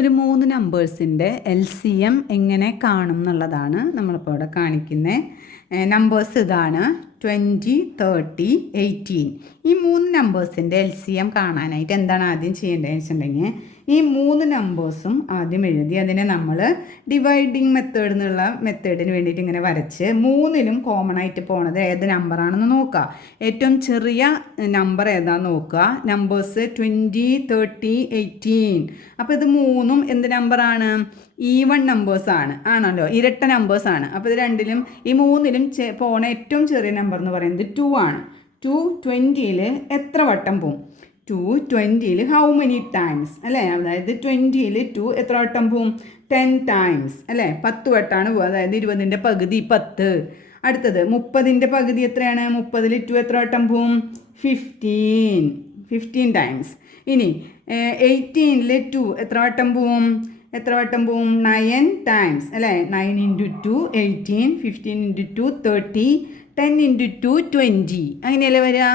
ഒരു 3 നമ്പേഴ്സിൻ്റെ LCM എങ്ങനെ കാണും എന്നുള്ളതാണ് നമ്മളിപ്പോൾ ഇവിടെ കാണിക്കുന്നത്. നമ്പേഴ്സ് ഇതാണ് 20, 30, 18. ഈ 3 നമ്പേഴ്സിൻ്റെ LCM കാണാനായിട്ട് എന്താണ് ആദ്യം ചെയ്യേണ്ടതെന്ന് വെച്ചിട്ടുണ്ടെങ്കിൽ ഈ 3 നമ്പേഴ്സും ആദ്യം എഴുതി അതിനെ നമ്മൾ ഡിവൈഡിങ് മെത്തേഡ് എന്നുള്ള മെത്തേഡിന് വേണ്ടിയിട്ട് ഇങ്ങനെ വരച്ച് 3ലും കോമൺ ആയിട്ട് പോണത് ഏത് നമ്പറാണെന്ന് നോക്കുക. ഏറ്റവും ചെറിയ നമ്പർ ഏതാണെന്ന് നോക്കുക. നമ്പേഴ്സ് 20, 30, 18. അപ്പോൾ ഇത് 3ഉം എന്ത് നമ്പറാണ്? ഈവൺ നമ്പേഴ്സാണ് ആണല്ലോ, ഇരട്ട നമ്പേഴ്സാണ്. അപ്പോൾ ഇത് രണ്ടിലും ഈ 3ലും പോണ ഏറ്റവും ചെറിയ നമ്പർ എന്ന് പറയുന്നത് 2 ആണ്. 2 20ൽ എത്ര വട്ടം പോവും? 2 20ൽ ഹൗ മെനി ടൈംസ് അല്ലേ? അതായത് 20ൽ 2 എത്ര വട്ടം പോവും? 10 ടൈംസ് അല്ലേ? 10 വട്ടമാണ് പോവുക. അതായത് 20ൻ്റെ പകുതി 10. അടുത്തത് 30ൻ്റെ പകുതി എത്രയാണ്? 30ൽ 2 എത്ര വട്ടം പോവും? 15 ടൈംസ്. ഇനി 18ൽ 2 എത്ര വട്ടം പോവും? 9 ടൈംസ് അല്ലേ? 9 × 2 18, 15 × 2 30, 10 × 2 20. അങ്ങനെയല്ലേ വരിക?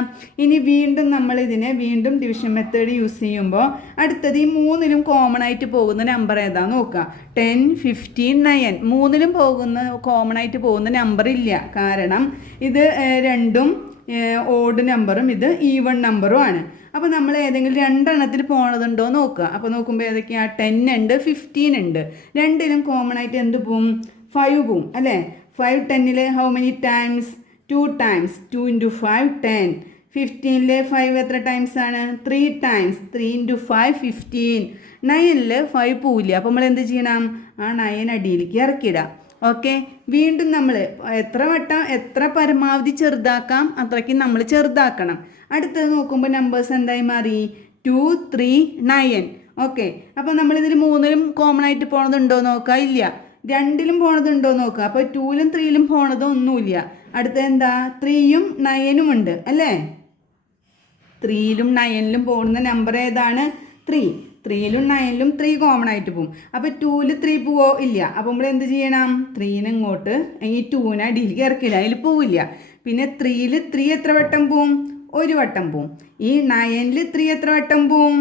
ഇനി വീണ്ടും നമ്മൾ ഇതിനെ വീണ്ടും ഡിവിഷൻ മെത്തേഡ് യൂസ് ചെയ്യുമ്പോൾ അടുത്തത് ഈ 3ലും കോമൺ ആയിട്ട് പോകുന്ന നമ്പർ ഏതാണെന്ന് നോക്കുക. 10, 15, 9. 3ലും കോമൺ ആയിട്ട് പോകുന്ന നമ്പർ ഇല്ല. കാരണം ഇത് രണ്ടും ഓഡ് നമ്പറും ഇത് ഈവൺ നമ്പറും ആണ്. അപ്പോൾ നമ്മൾ ഏതെങ്കിലും രണ്ടെണ്ണത്തിൽ പോണതുണ്ടോ നോക്കുക. അപ്പോൾ നോക്കുമ്പോൾ ഏതൊക്കെയാണ്? 10 ഉണ്ട്, 15 ഉണ്ട്. രണ്ടിലും കോമൺ ആയിട്ട് എന്ത് പോവും? 5 പോവും അല്ലേ? 5 10ൽ ഹൗ മെനി ടൈംസ്? 2 ടൈംസ്. 2 × 5 10. 15ൽ 5 എത്ര ടൈംസ് ആണ്? 3 ടൈംസ്. 3 × 5 15. 9ൽ 5 പോവില്ല. അപ്പോൾ നമ്മൾ എന്ത് ചെയ്യണം? ആ 9 അടിയിലേക്ക് ഇറക്കിയിടാം. ഓക്കെ. വീണ്ടും നമ്മൾ എത്ര പരമാവധി ചെറുതാക്കാം അത്രയ്ക്ക് നമ്മൾ ചെറുതാക്കണം. അടുത്തത് നോക്കുമ്പോൾ നമ്പേഴ്സ് എന്തായി മാറി? 2, 3, 9. ഓക്കെ. അപ്പോൾ നമ്മളിതിൽ 3ലും കോമൺ ആയിട്ട് പോണതുണ്ടോ നോക്കുക. ഇല്ല. 2ലും പോണതുണ്ടോ നോക്കുക. അപ്പോൾ 2ലും 3ലും പോണതൊന്നുമില്ല. അടുത്ത എന്താ? 3യും 9ഉം ഉണ്ട് അല്ലേ? 3ലും 9ലും പോകുന്ന നമ്പർ ഏതാണ്? 3ലും 9ലും 3 കോമൺ ആയിട്ട് പോകും. അപ്പോൾ 2ൽ 3 പോവോ? ഇല്ല. അപ്പോൾ നമ്മൾ എന്ത് ചെയ്യണം? 3നെ ഇങ്ങോട്ട് ഈ 2നെ അടിയിലേക്ക് ഇറക്കില്ല. അതിൽ പോവില്ല. പിന്നെ 3ൽ 3 എത്ര വട്ടം പോവും? 1 വട്ടം പോവും. ഈ 9ൽ 3 എത്ര വട്ടം പോവും?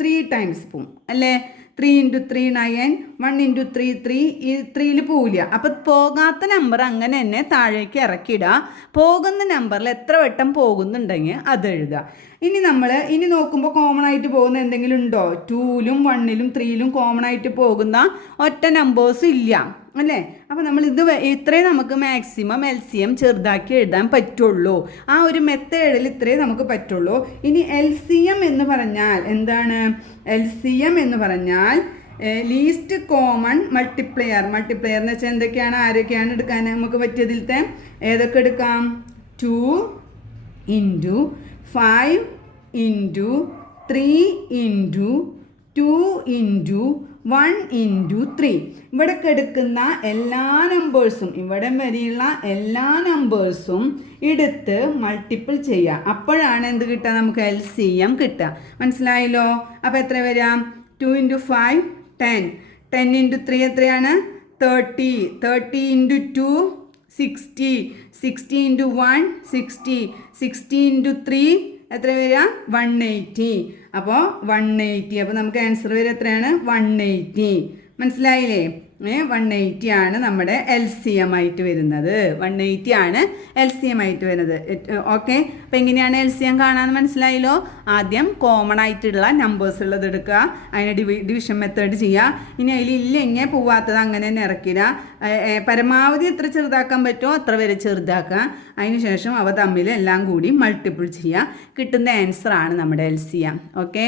3 ടൈംസ് പോവും അല്ലേ? 3 × 3 9, 1 × 3 3. ഈ 3ൽ പോവില്ല. അപ്പോൾ പോകാത്ത നമ്പർ അങ്ങനെ തന്നെ താഴേക്ക് ഇറക്കിയിടുക. പോകുന്ന നമ്പറിൽ എത്ര വട്ടം പോകുന്നുണ്ടെങ്കിൽ അത് എഴുതുക. ഇനി നോക്കുമ്പോൾ കോമൺ ആയിട്ട് പോകുന്ന എന്തെങ്കിലും ഉണ്ടോ? 2ലും 1ലും 3ലും കോമൺ ആയിട്ട് പോകുന്ന ഒറ്റ നമ്പേഴ്സ് ഇല്ല അല്ലേ? അപ്പോൾ നമ്മൾ ഇത്രയും നമുക്ക് മാക്സിമം LCM ചെറുതാക്കി എഴുതാൻ പറ്റുള്ളൂ. ആ ഒരു മെത്തേഡിൽ ഇത്രയും നമുക്ക് പറ്റുള്ളൂ. ഇനി LCM എന്ന് പറഞ്ഞാൽ എന്താണ്? LCM എന്ന് പറഞ്ഞാൽ ലീസ്റ്റ് കോമൺ മൾട്ടിപ്ലെയർ എന്ന് വെച്ചാൽ എന്തൊക്കെയാണ്, ആരൊക്കെയാണ് എടുക്കാൻ നമുക്ക് പറ്റിയതിലത്തെ? ഏതൊക്കെ എടുക്കാം? 2 × 5 × 3 × 2 × 1 × 3. ഇവിടെ എടുക്കുന്ന എല്ലാ നമ്പേഴ്സും ഇവിടെ വരെയുള്ള എല്ലാ നമ്പേഴ്സും എടുത്ത് മൾട്ടിപ്പിൾ ചെയ്യുക. അപ്പോഴാണ് എന്ത് കിട്ടുക? നമുക്ക് LCM കിട്ടുക. മനസ്സിലായല്ലോ? അപ്പോൾ എത്ര വരാം? 2 × 5 10. 10 × 3 എത്രയാണ്? 30. 30 × 2 60. 60 × 1 60. 60 × 3 എത്ര വരിക? 180. അപ്പോൾ 180. അപ്പോൾ നമുക്ക് ആൻസർ വരെ എത്രയാണ്? 180. മനസ്സിലായില്ലേ? 180 ആണ് നമ്മുടെ LCM ആയിട്ട് വരുന്നത്. 180 ആണ് LCM ആയിട്ട് വരുന്നത്. ഓക്കെ. അപ്പോൾ എങ്ങനെയാണ് LCM കാണാമെന്ന് മനസ്സിലായല്ലോ? ആദ്യം കോമൺ ആയിട്ടുള്ള നമ്പേഴ്സ് ഉള്ളത് എടുക്കുക. അതിനെ ഡിവിഷൻ മെത്തേഡ് ചെയ്യുക. ഇനി അതിലില്ലെങ്കിൽ പോവാത്തത് അങ്ങനെ തന്നെ ഇറക്കില്ല. പരമാവധി എത്ര ചെറുതാക്കാൻ പറ്റുമോ അത്ര വരെ ചെറുതാക്കുക. അതിനുശേഷം അവ തമ്മിൽ എല്ലാം കൂടി മൾട്ടിപ്പിൾ ചെയ്യുക. കിട്ടുന്ന ആൻസറാണ് നമ്മുടെ LCM. ഓക്കെ.